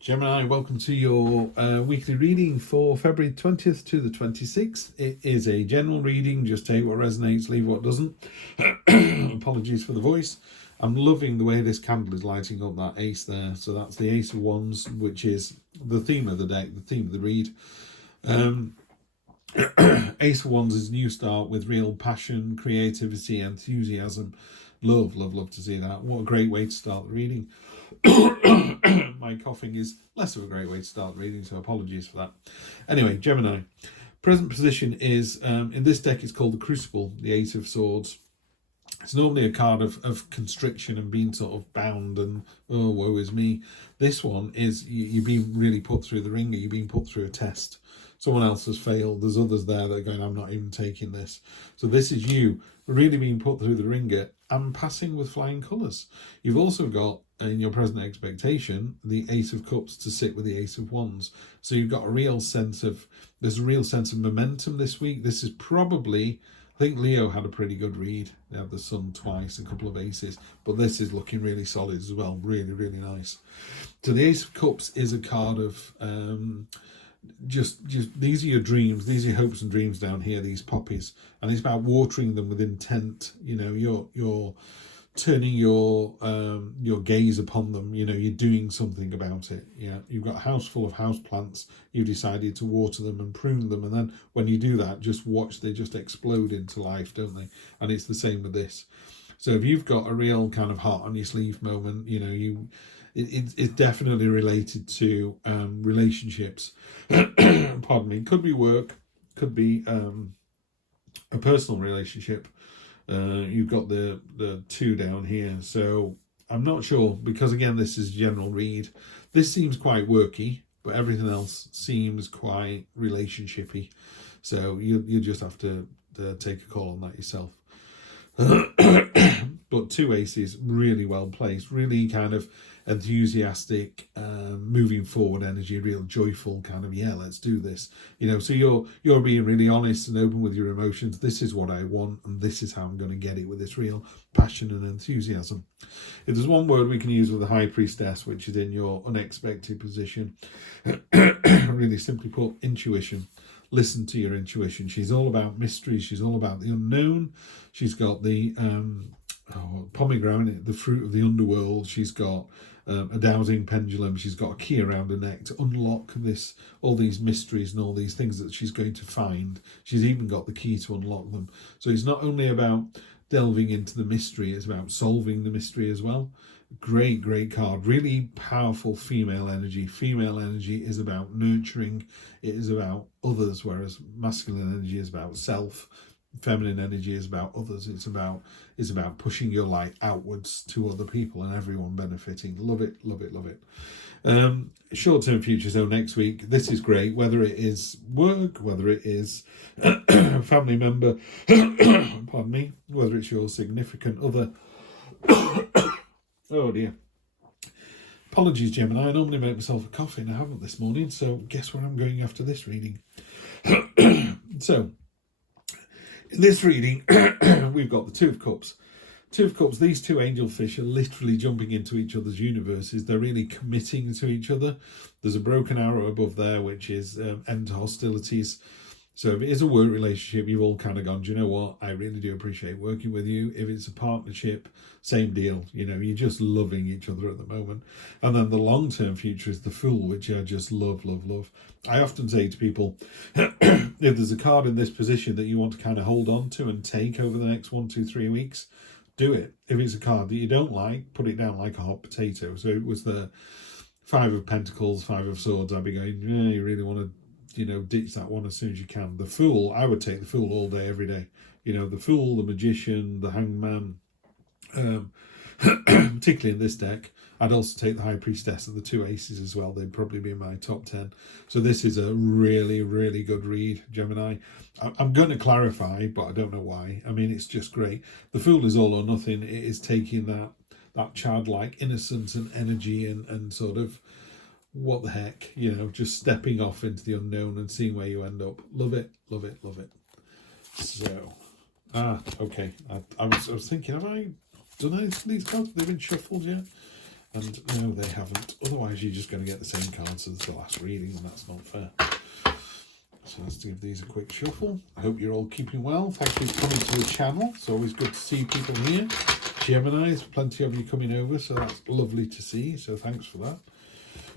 Gemini, welcome to your weekly reading for February 20th to the 26th. It is a general reading, just take what resonates, leave what doesn't. Apologies for the voice. I'm loving the way this candle is lighting up that ace there. So that's the Ace of Wands, which is the theme of the deck, the theme of the read. Ace of Wands is new start with real passion, creativity, enthusiasm. Love to see that. What a great way to start the reading. My coughing is less of a great way to start the reading, so apologies for that. Anyway, Gemini. Present position is, in this deck, it's called the Crucible, the Eight of Swords. It's normally a card of constriction and being sort of bound and, oh, woe is me. This one is you're being really put through the ringer, you're being put through a test. Someone else has failed. There's others there that are going, I'm not even taking this. So this is you really being put through the ringer and passing with flying colours. You've also got, in your present expectation, the Ace of Cups to sit with the Ace of Wands. So you've got there's a real sense of momentum this week. This is probably, I think Leo had a pretty good read. They had the Sun twice, a couple of aces, but this is looking really solid as well. Really, really nice. So the Ace of Cups is a card of, just these are your dreams, these are your hopes and dreams down here, these poppies, and it's about watering them with intent. You know, you're turning your gaze upon them. You know, you're doing something about it. Yeah, you've got a house full of house plants, you've decided to water them and prune them, and then when you do that, just watch, they just explode into life, don't they? And it's the same with this. So if you've got a real kind of heart on your sleeve moment, you know, it's definitely related to relationships. Pardon me. Could be work, could be a personal relationship. You've got the two down here. So I'm not sure, because again, this is general read. This seems quite worky, but everything else seems quite relationshipy. So you just have to take a call on that yourself. But two aces, really well placed, really kind of enthusiastic, moving forward energy, real joyful kind of, yeah, let's do this. You know, so you're being really honest and open with your emotions. This is what I want, and this is how I'm going to get it, with this real passion and enthusiasm. If there's one word we can use with the High Priestess, which is in your unexpected position, really simply put, intuition. Listen to your intuition. She's all about mystery. She's all about the unknown. She's got the pomegranate, the fruit of the underworld. She's got a dowsing pendulum. She's got a key around her neck to unlock all these mysteries and all these things that she's going to find. She's even got the key to unlock them. So it's not only about delving into the mystery, it's about solving the mystery as well. Great card. Really powerful female energy. Female energy is about nurturing. It is about others, whereas masculine energy is about self. Feminine energy is about others. It's about pushing your light outwards to other people and everyone benefiting. Love it. Short-term future zone next week. This is great, whether it is work, whether it is a family member, pardon me, whether it's your significant other. Oh dear. Apologies, Gemini. I normally make myself a coffee and I haven't this morning, so guess where I'm going after this reading. So, in this reading, we've got the Two of Cups. Two of Cups, these two angelfish are literally jumping into each other's universes. They're really committing to each other. There's a broken arrow above there, which is end to hostilities. So if it is a work relationship, you've all kind of gone, do you know what? I really do appreciate working with you. If it's a partnership, same deal. You know, you're just loving each other at the moment. And then the long-term future is the Fool, which I just love. I often say to people, if there's a card in this position that you want to kind of hold on to and take over the next 1, 2, 3 weeks, do it. If it's a card that you don't like, put it down like a hot potato. So it was the Five of Pentacles, Five of Swords. I'd be going, yeah, you really want to, you know, ditch that one as soon as you can. The Fool, I would take the Fool all day, every day. You know, the Fool, the Magician, the Hanged Man, particularly in this deck. I'd also take the High Priestess and the two aces as well. They'd probably be in my top 10. So this is a really good read, Gemini. I'm going to clarify, but I don't know why. I mean, it's just great. The Fool is all or nothing. It is taking that childlike innocence and energy and sort of, what the heck, you know, just stepping off into the unknown and seeing where you end up. Love it. So, okay. I was thinking, have I done these cards? They've been shuffled yet? And no, they haven't. Otherwise, you're just going to get the same cards as the last reading, and that's not fair. So let's give these a quick shuffle. I hope you're all keeping well. Thank you for coming to the channel. It's always good to see people here. Gemini, there's plenty of you coming over, so that's lovely to see. So thanks for that.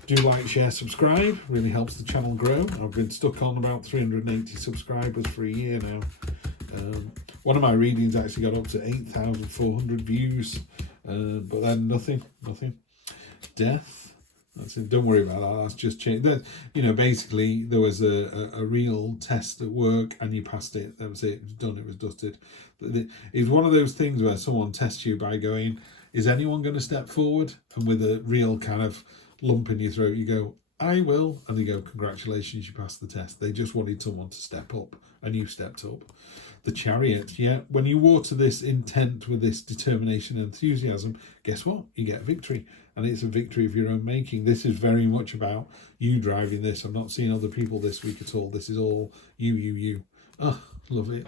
Do like, share, subscribe. Really helps the channel grow. I've been stuck on about 380 subscribers for a year now. One of my readings actually got up to 8,400 views, but then nothing. Death. That's it. Don't worry about that. That's just changed. That, you know, basically there was a real test at work and you passed it. That was it. It was done. It was dusted. It's one of those things where someone tests you by going, "Is anyone going to step forward?" And with a real kind of lump in your throat, you go, "I will," and they go, "Congratulations, you passed the test." They just wanted someone to step up, and you stepped up. The Chariot, yeah. When you water this intent with this determination and enthusiasm, guess what? You get a victory, and it's a victory of your own making. This is very much about you driving this. I'm not seeing other people this week at all. This is all you. Oh, love it.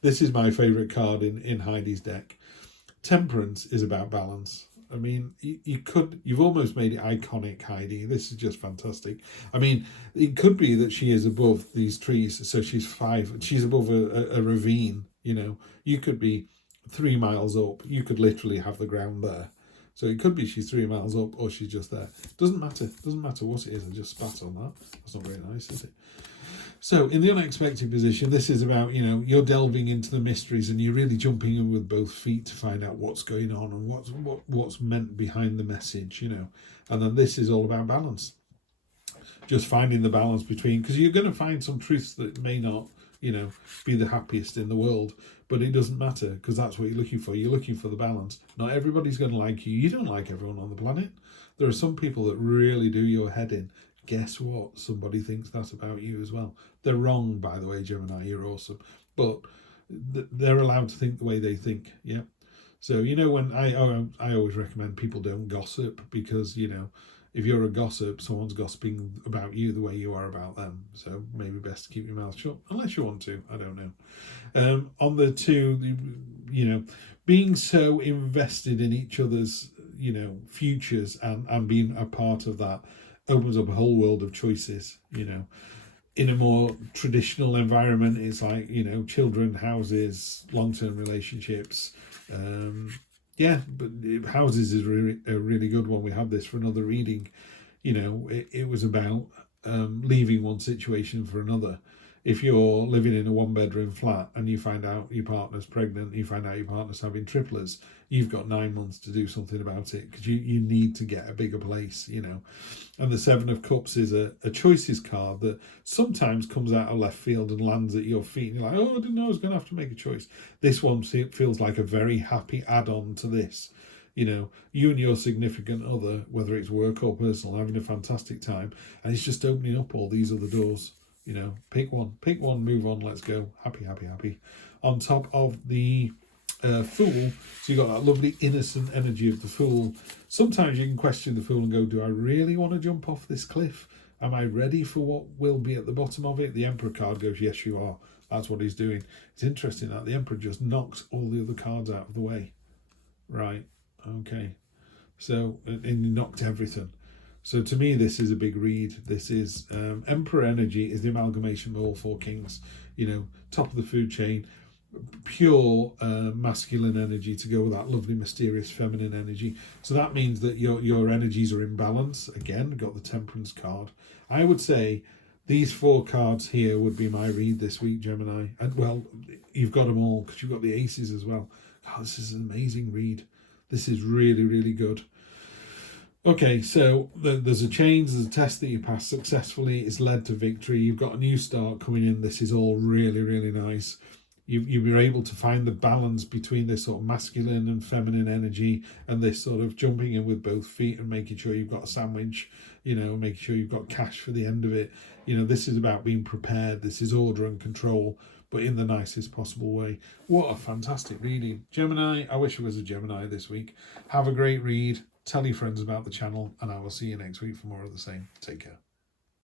This is my favourite card in Heidi's deck. Temperance is about balance. I mean, you've almost made it iconic, Heidi. This is just fantastic. I mean, it could be that she is above these trees, so she's above a ravine, you know. You could be 3 miles up. You could literally have the ground there. So it could be she's 3 miles up or she's just there. Doesn't matter what it is. I just spat on that. That's not very nice, is it? So in the unexpected position, this is about, you know, you're delving into the mysteries and you're really jumping in with both feet to find out what's going on and what's meant behind the message, you know. And then this is all about balance. Just finding the balance between, because you're going to find some truths that may not, you know, be the happiest in the world, but it doesn't matter because that's what you're looking for. You're looking for the balance. Not everybody's going to like you. You don't like everyone on the planet. There are some people that really do your head in. Guess what? Somebody thinks that about you as well. They're wrong, by the way, Gemini. You're awesome. But they're allowed to think the way they think, yeah? So, you know, when I always recommend people don't gossip because, you know, if you're a gossip, someone's gossiping about you the way you are about them. So maybe best to keep your mouth shut, unless you want to. I don't know. On the two, you know, being so invested in each other's, you know, futures and being a part of that opens up a whole world of choices, you know. In a more traditional environment, it's like, you know, children, houses, long-term relationships. Yeah, but houses is a really good one. We have this for another reading. You know, it was about leaving one situation for another. If you're living in a one-bedroom flat and you find out your partner's pregnant, you find out your partner's having triplets, you've got 9 months to do something about it because you need to get a bigger place, you know. And the Seven of Cups is a choices card that sometimes comes out of left field and lands at your feet. And you're like, oh, I didn't know I was going to have to make a choice. This one feels like a very happy add-on to this. You know, you and your significant other, whether it's work or personal, having a fantastic time. And it's just opening up all these other doors. You know, pick one, move on, let's go. Happy. On top of the Fool, so you've got that lovely innocent energy of the Fool. Sometimes you can question the Fool and go, do I really want to jump off this cliff? Am I ready for what will be at the bottom of it? The Emperor card goes, yes, you are. That's what he's doing. It's interesting that the Emperor just knocks all the other cards out of the way. Right, okay. So, and he knocked everything. So to me, this is a big read. This is Emperor energy is the amalgamation of all four kings. You know, top of the food chain, pure masculine energy to go with that lovely, mysterious feminine energy. So that means that your energies are in balance. Again, got the Temperance card. I would say these 4 cards here would be my read this week, Gemini. And well, you've got them all because you've got the aces as well. God, this is an amazing read. This is really, really good. Okay, so there's a change, there's a test that you pass successfully. It's led to victory. You've got a new start coming in. This is all really, really nice. You've been able to find the balance between this sort of masculine and feminine energy and this sort of jumping in with both feet and making sure you've got a sandwich, you know, making sure you've got cash for the end of it. You know, this is about being prepared. This is order and control, but in the nicest possible way. What a fantastic reading. Gemini, I wish it was a Gemini this week. Have a great read. Tell your friends about the channel, and I will see you next week for more of the same. Take care.